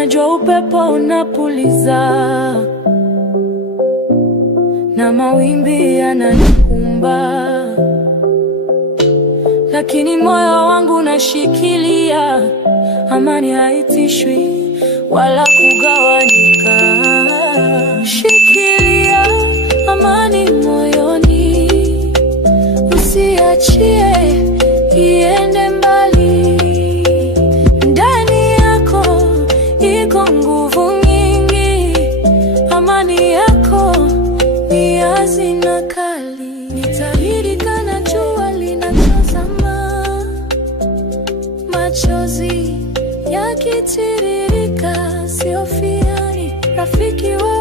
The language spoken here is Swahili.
najua upepo unapuliza na mawimbi yananikumba, lakini moyo wangu unashikilia. Amani haitishwi wala kugawanyika. Shikilia amani moyoni, usiachie iende mbali. Ndani yako iko nguvu nyingi, amani yako ni hazina kali. Nitahidi kana jua linatazama, machozi yakitiririka, siofiani rafiki wa